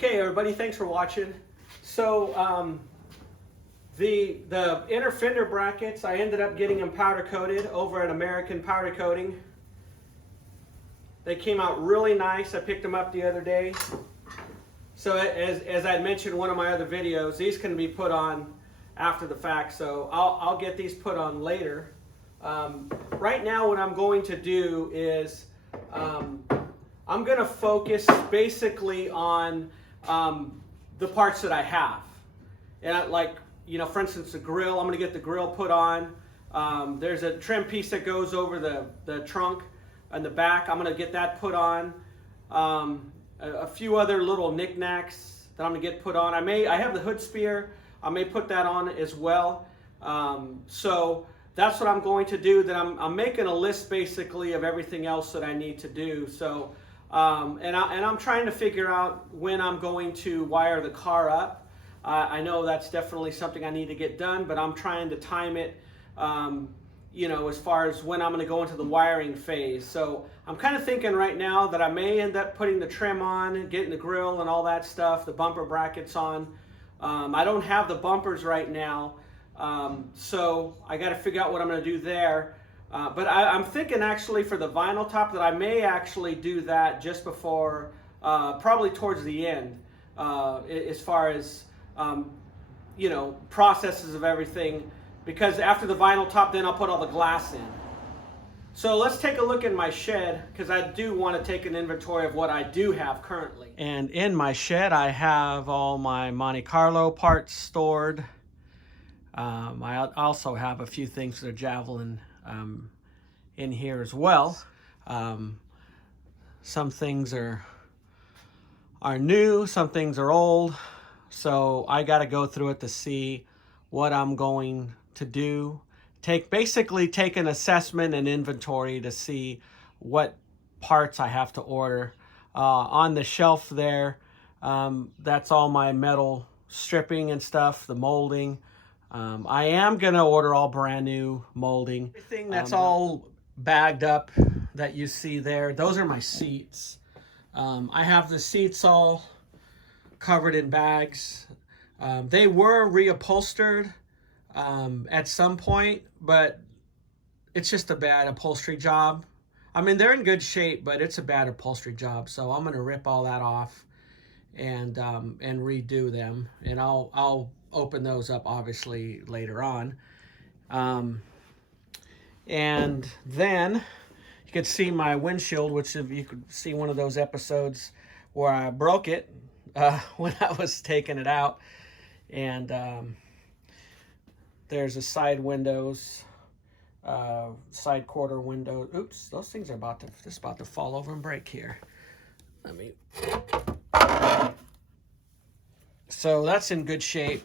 Okay, everybody, thanks for watching. So the inner fender brackets, I ended up getting them powder coated over at American Powder Coating. They came out really nice. I picked them up the other day. So as I mentioned in one of my other videos, these can be put on after the fact. So I'll get these put on later. Right now, what I'm going to do is I'm going to focus basically on the parts that I have. And like, you know, for instance, the grill, I'm going to get the grill put on. There's a trim piece that goes over the trunk and the back. I'm going to get that put on. A few other little knickknacks that I'm going to get put on. I have the hood spear. I may put that on as well. So that's what I'm going to do. Then I'm making a list basically of everything else that I need to do. So and I'm trying to figure out when I'm going to wire the car up. I know that's definitely something I need to get done, but I'm trying to time it, you know, as far as when I'm going to go into the wiring phase. So I'm kind of thinking right now that I may end up putting the trim on, getting the grill and all that stuff, the bumper brackets on. I don't have the bumpers right now, so I got to figure out what I'm going to do there. But I'm thinking actually for the vinyl top that I may actually do that just before, probably towards the end, as far as, you know, processes of everything, because after the vinyl top, then I'll put all the glass in. So let's take a look in my shed, because I do want to take an inventory of what I do have currently. And in my shed, I have all my Monte Carlo parts stored. I also have a few things that are Javelin in here as well. Some things are new, some things are old. So I got to go through it to see what I'm going to do. Basically take an assessment and inventory to see what parts I have to order. On the shelf there, that's all my metal stripping and stuff, the molding. I am going to order all brand new molding. Everything that's all bagged up that you see there, those are my seats. I have the seats all covered in bags. They were reupholstered at some point, but it's just a bad upholstery job. I mean, they're in good shape, but it's a bad upholstery job. So I'm going to rip all that off and redo them, and I'll open those up obviously later on. And then you could see my windshield, which if you could see one of those episodes where I broke it when I was taking it out. And there's a side windows, side quarter window. Oops, those things are just about to fall over and break here. So that's in good shape.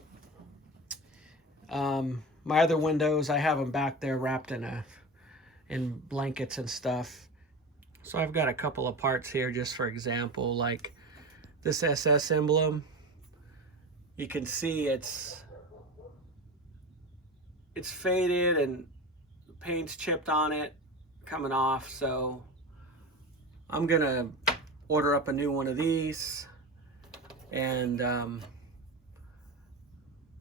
My other windows, I have them back there wrapped in blankets and stuff. So I've got a couple of parts here, just for example, like this SS emblem. You can see it's faded and the paint's chipped on it, coming off. So I'm gonna order up a new one of these. And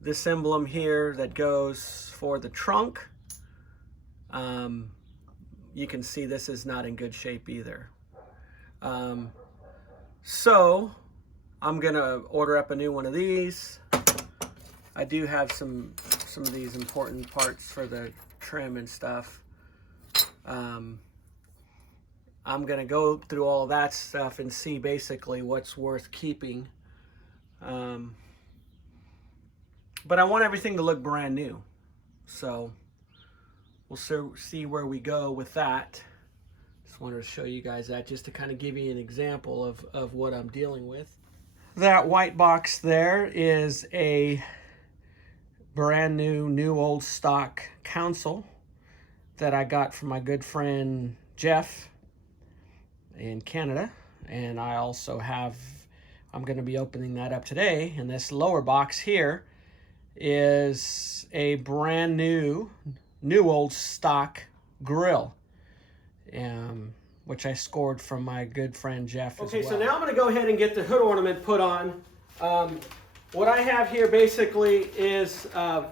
this emblem here that goes for the trunk, you can see this is not in good shape either. So I'm gonna order up a new one of these. I do have some of these important parts for the trim and stuff. I'm gonna go through all that stuff and see basically what's worth keeping. But I want everything to look brand new. So we'll see where we go with that. Just wanted to show you guys that just to kind of give you an example of what I'm dealing with. That white box there is a brand new old stock console that I got from my good friend Jeff in Canada. And I also have, I'm going to be opening that up today. And this lower box here is a brand new old stock grill. which I scored from my good friend Jeff as well. Okay, so now I'm going to go ahead and get the hood ornament put on. What I have here basically is a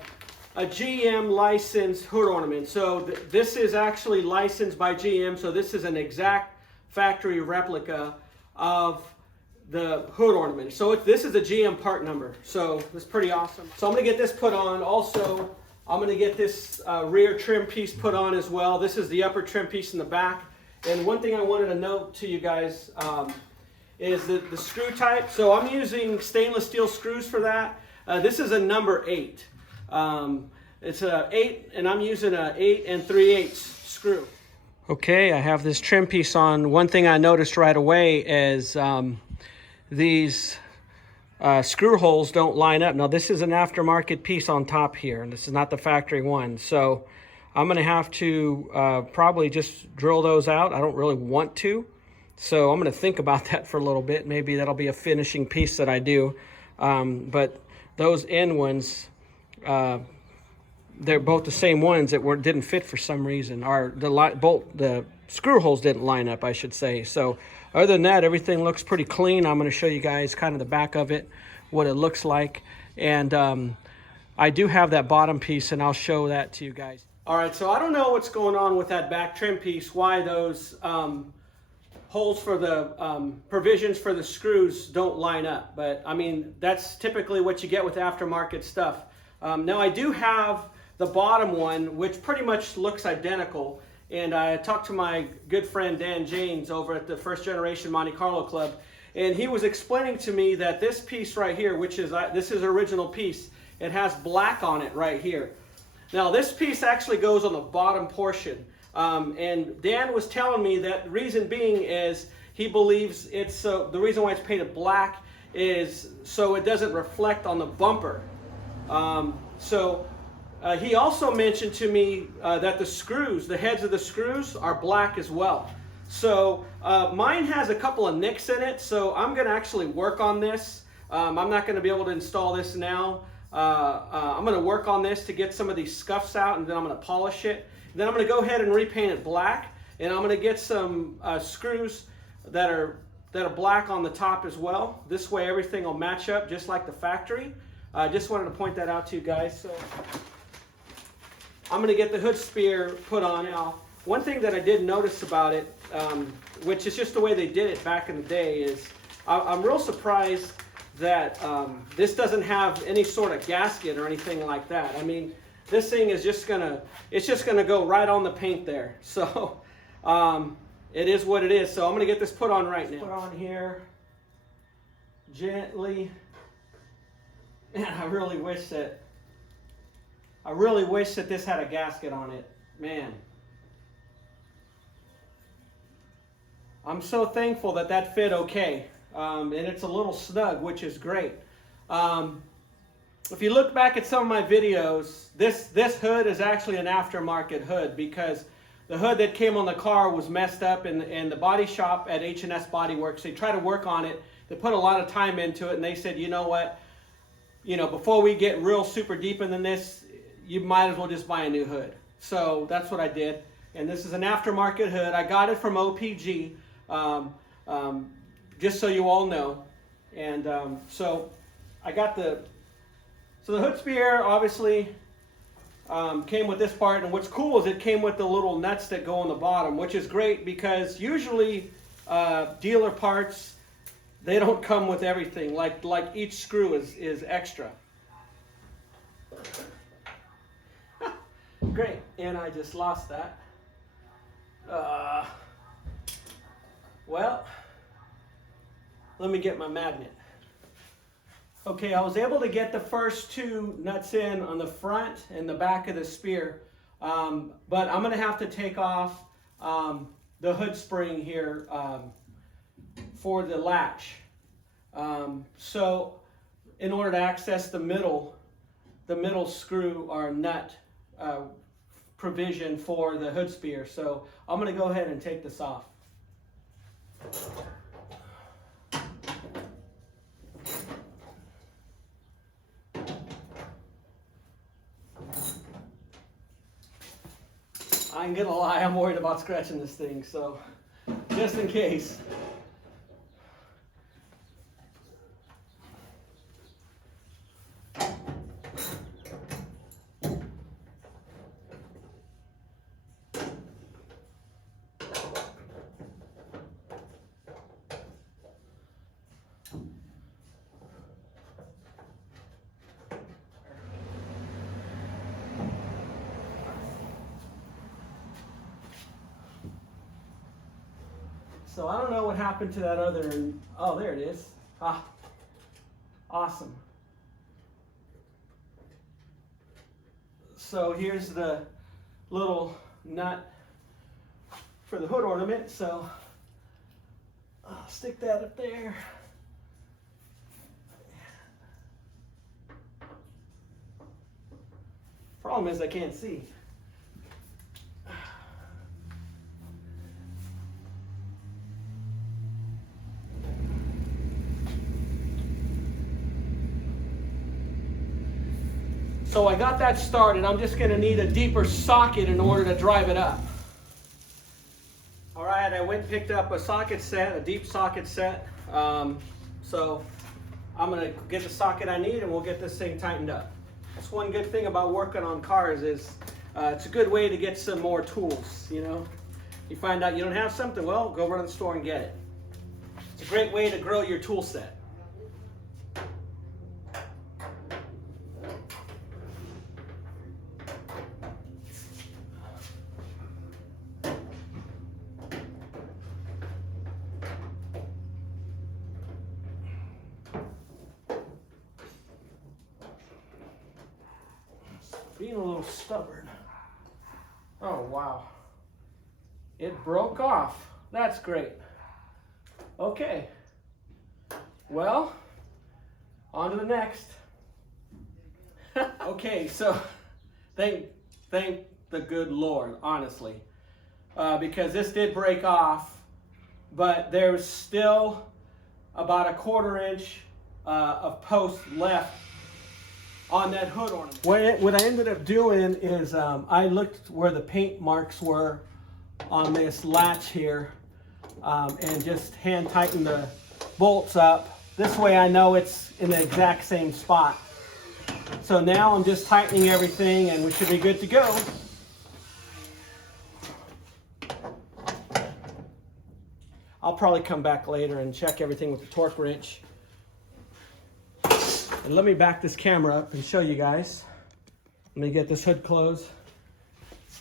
GM licensed hood ornament. So this is actually licensed by GM, so this is an exact factory replica of the hood ornament. So this is a GM part number, so it's pretty awesome. So I'm going to get this put on. Also, I'm going to get this rear trim piece put on as well. This is the upper trim piece in the back. And one thing I wanted to note to you guys is the screw type. So I'm using stainless steel screws for that. This is a number 8. It's a 8, and I'm using a 8 3/8 screw. Okay, I have this trim piece on. One thing I noticed right away is these screw holes don't line up. Now this is an aftermarket piece on top here, and this is not the factory one. So I'm gonna have to probably just drill those out. I don't really want to. So I'm gonna think about that for a little bit. Maybe that'll be a finishing piece that I do. But those end ones, they're both the same ones that didn't fit for some reason. Or the screw holes didn't line up, I should say. So other than that, everything looks pretty clean. I'm going to show you guys kind of the back of it, what it looks like. And I do have that bottom piece, and I'll show that to you guys. All right, so I don't know what's going on with that back trim piece, why those holes for the provisions for the screws don't line up. But I mean, that's typically what you get with aftermarket stuff. Now I do have the bottom one, which pretty much looks identical. And I talked to my good friend Dan James over at the First Generation Monte Carlo Club, and he was explaining to me that this piece right here, which is this is original piece, it has black on it right here. Now this piece actually goes on the bottom portion, and Dan was telling me that the reason being is he believes it's the reason why it's painted black is so it doesn't reflect on the bumper. He also mentioned to me that the screws, the heads of the screws are black as well. So mine has a couple of nicks in it, so I'm going to actually work on this. I'm not going to be able to install this now. I'm going to work on this to get some of these scuffs out, and then I'm going to polish it. Then I'm going to go ahead and repaint it black, and I'm going to get some screws that are black on the top as well. This way everything will match up just like the factory. I just wanted to point that out to you guys. So I'm going to get the hood spear put on now. One thing that I did notice about it, which is just the way they did it back in the day, is I'm real surprised that this doesn't have any sort of gasket or anything like that. I mean, this thing is just gonna go right on the paint there. So it is what it is. So I'm gonna get this put on right now. Put on here gently, and I really wish that this had a gasket on it, man. I'm so thankful that that fit okay, and it's a little snug, which is great. If you look back at some of my videos, this hood is actually an aftermarket hood, because the hood that came on the car was messed up in the body shop at H&S Body Works. They tried to work on it. They put a lot of time into it, and they said, you know what? You know, before we get real super deep into this, you might as well just buy a new hood. So that's what I did. And this is an aftermarket hood. I got it from OPG, just so you all know. And so I got the hood spear obviously came with this part. And what's cool is it came with the little nuts that go on the bottom, which is great because usually dealer parts, they don't come with everything. Like each screw is extra. Great, and I just lost that. Well, let me get my magnet. Okay, I was able to get the first two nuts in on the front and the back of the spear, but I'm going to have to take off the hood spring here for the latch. So in order to access the middle screw or nut provision for the hood spear. So I'm going to go ahead and take this off. I ain't gonna lie, I'm worried about scratching this thing, so just in case. So I don't know what happened to that other, oh, there it is. Ah, awesome. So here's the little nut for the hood ornament. So I'll stick that up there. Problem is I can't see. So I got that started. I'm just going to need a deeper socket in order to drive it up. All right, I went and picked up a socket set, a deep socket set. So I'm going to get the socket I need and we'll get this thing tightened up. That's one good thing about working on cars is it's a good way to get some more tools, you know. You find out you don't have something, well, go run to the store and get it. It's a great way to grow your tool set. Being a little stubborn. Oh, wow. It broke off. That's great. Okay. Well, on to the next. Okay, so thank the good Lord, honestly. Because this did break off, but there's still about a 1/4 inch of post left on that hood ornament. What I ended up doing is I looked where the paint marks were on this latch here and just hand tightened the bolts up. This way I know it's in the exact same spot. So now I'm just tightening everything and we should be good to go. I'll probably come back later and check everything with the torque wrench. And let me back this camera up and show you guys. Let me get this hood closed.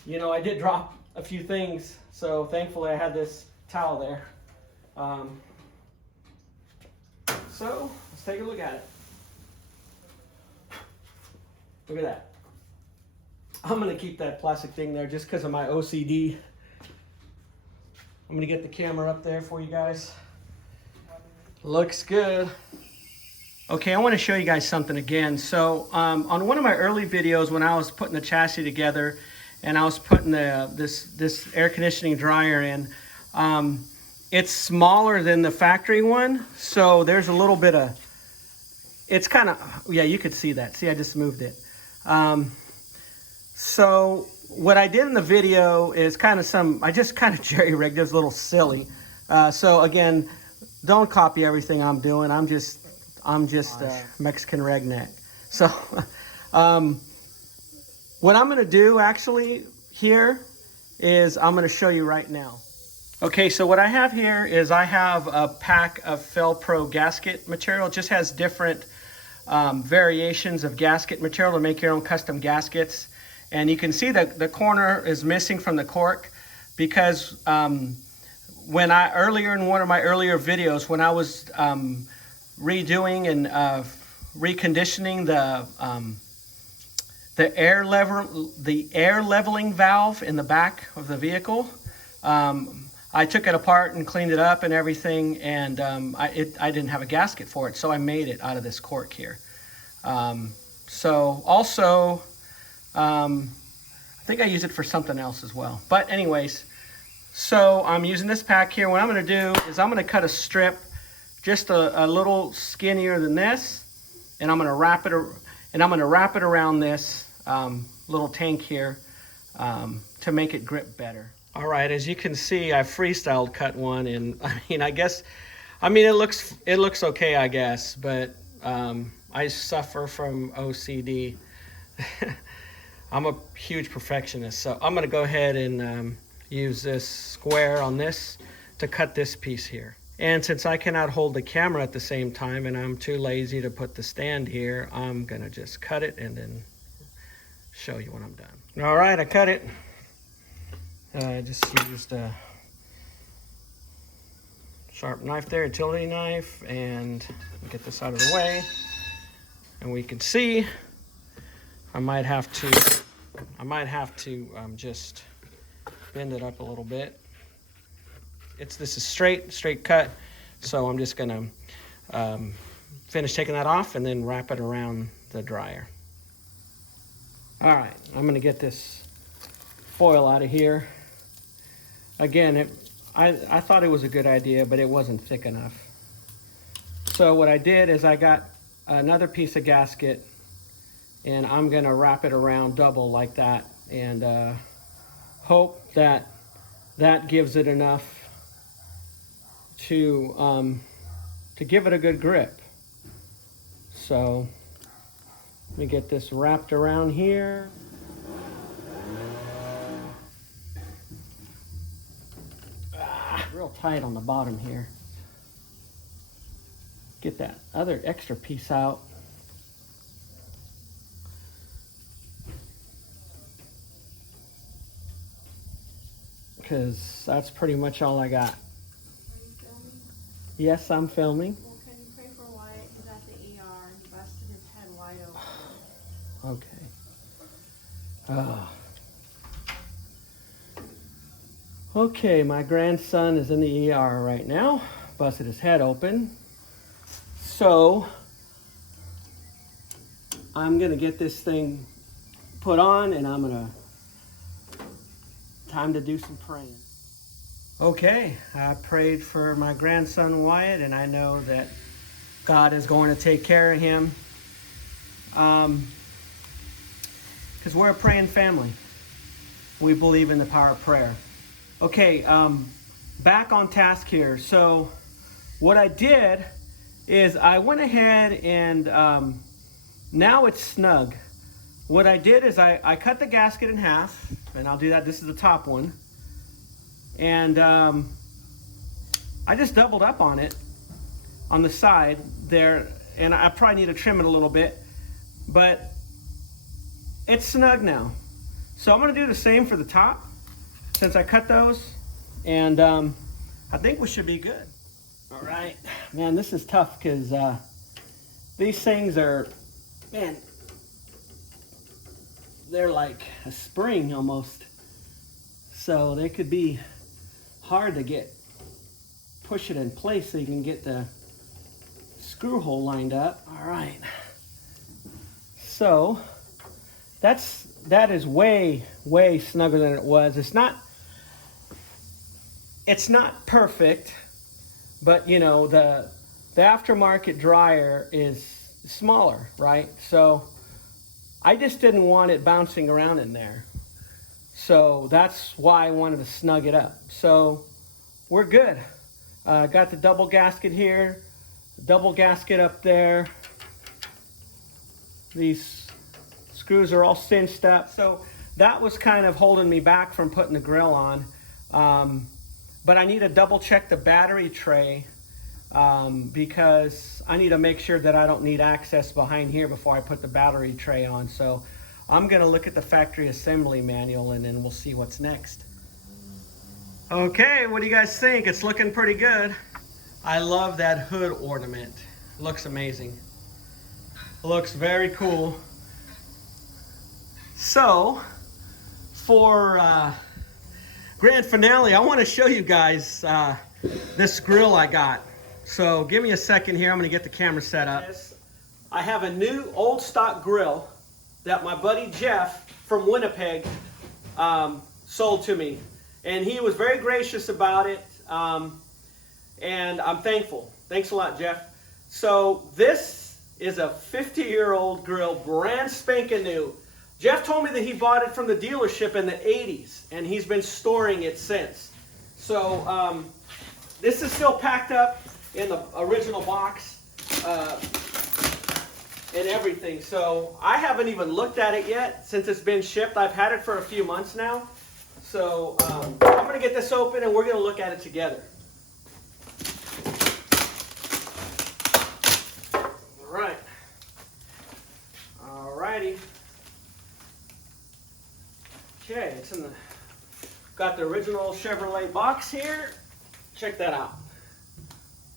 You know, I did drop a few things, so thankfully I had this towel there. So let's take a look at it. Look at that. I'm gonna keep that plastic thing there just because of my OCD. I'm gonna get the camera up there for you guys. Looks good. Okay, I want to show you guys something again. So on one of my early videos when I was putting the chassis together and I was putting this air conditioning dryer in, it's smaller than the factory one. So there's a little bit of, it's kind of, yeah, you could see that. See, I just moved it. So what I did in the video is I just kind of jerry-rigged. It was a little silly. So again, don't copy everything I'm doing. I'm just a Mexican redneck. So what I'm going to do actually here is I'm going to show you right now. Okay, so what I have here is I have a pack of Felpro gasket material. It just has different variations of gasket material to make your own custom gaskets. And you can see that the corner is missing from the cork because earlier in one of my earlier videos, when I was redoing and reconditioning the air leveling valve in the back of the vehicle, I took it apart and cleaned it up and everything, and I didn't have a gasket for it, so I made it out of this cork here. So also, I think I use it for something else as well. But anyways, so I'm using this pack here. What I'm going to do is I'm going to cut a strip just a little skinnier than this, and I'm going to wrap it around this little tank here to make it grip better. All right, as you can see, I freestyled cut one, and I mean, it looks okay, I guess, but I suffer from OCD. I'm a huge perfectionist, so I'm gonna go ahead and use this square on this to cut this piece here. And since I cannot hold the camera at the same time and I'm too lazy to put the stand here, I'm gonna just cut it and then show you when I'm done. All right, I cut it. I just used a sharp knife there, utility knife, and get this out of the way. And we can see I might have to just bend it up a little bit. This is straight cut, so I'm just gonna finish taking that off and then wrap it around the dryer. All right, I'm gonna get this foil out of here. Again, I thought it was a good idea, but it wasn't thick enough. So what I did is I got another piece of gasket, and I'm gonna wrap it around double like that, and hope that gives it enough to give it a good grip. So let me get this wrapped around here. Real tight on the bottom here. Get that other extra piece out. Because that's pretty much all I got. Are you filming? Yes, I'm filming. Well, can you pray for Wyatt? He's at the ER. He busted his head wide open. Okay. Oh. Okay, my grandson is in the ER right now. Busted his head open. So I'm gonna get this thing put on, and time to do some praying. Okay, I prayed for my grandson Wyatt, and I know that God is going to take care of him. Because we're a praying family. We believe in the power of prayer. Okay, back on task here. So what I did is I went ahead and now it's snug. What I did is I cut the gasket in half, and I'll do that. This is the top one. And I just doubled up on it on the side there, and I probably need to trim it a little bit, but it's snug now. So I'm gonna do the same for the top since I cut those, and I think we should be good. All right, man, this is tough because these things are, man, they're like a spring almost. So they could be hard to push it in place so you can get the screw hole lined up. All right. So that is way snugger than it was. It's not perfect, but you know, the aftermarket dryer is smaller, right? So I just didn't want it bouncing around in there. So that's why I wanted to snug it up. So we're good. Got the double gasket here, double gasket up there. These screws are all cinched up. So that was kind of holding me back from putting the grill on. But I need to double check the battery tray because I need to make sure that I don't need access behind here before I put the battery tray on. So I'm gonna look at the factory assembly manual, and then we'll see what's next. Okay, what do you guys think? It's looking pretty good. I love that hood ornament. Looks amazing. Looks very cool. So, for grand finale, I wanna show you guys this grill I got. So give me a second here, I'm gonna get the camera set up. I have a new old stock grill that my buddy Jeff from Winnipeg sold to me. And he was very gracious about it, and I'm thankful. Thanks a lot, Jeff. So this is a 50-year-old grill, brand spanking new. Jeff told me that he bought it from the dealership in the 80s, and he's been storing it since. So this is still packed up in the original box and everything. So I haven't even looked at it yet since it's been shipped. I've had it for a few months now. So I'm going to get this open and we're going to look at it together. All right. All righty. Okay, it's in the, got the original Chevrolet box here. Check that out.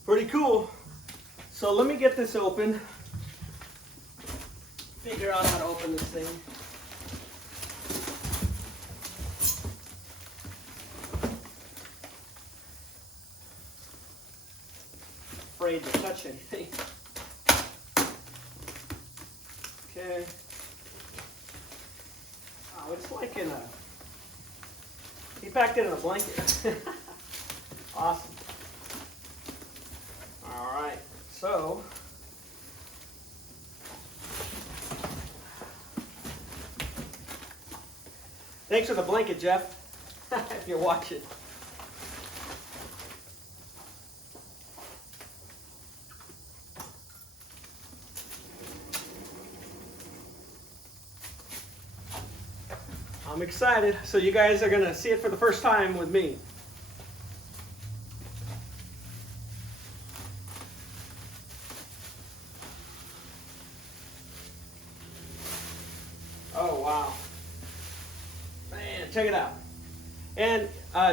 Pretty cool. So let me get this open. Figure out how to open this thing. Afraid to touch anything. Okay. Oh, it's like in a, he packed it in a blanket. Awesome. All right, so thanks for the blanket, Jeff, if you're watching. I'm excited. So you guys are going to see it for the first time with me. Oh, wow. Man, check it out. And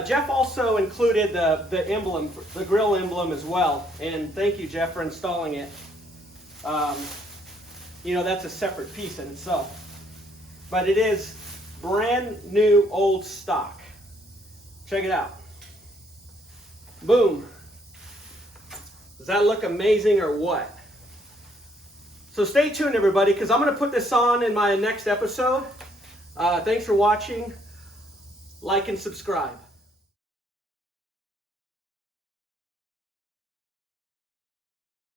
Jeff also included the emblem, the grill emblem as well. And thank you, Jeff, for installing it. You know, that's a separate piece in itself. But it is brand new old stock. Check it out. Boom. Does that look amazing or what? So stay tuned, everybody, because I'm going to put this on in my next episode. Thanks for watching. Like and subscribe.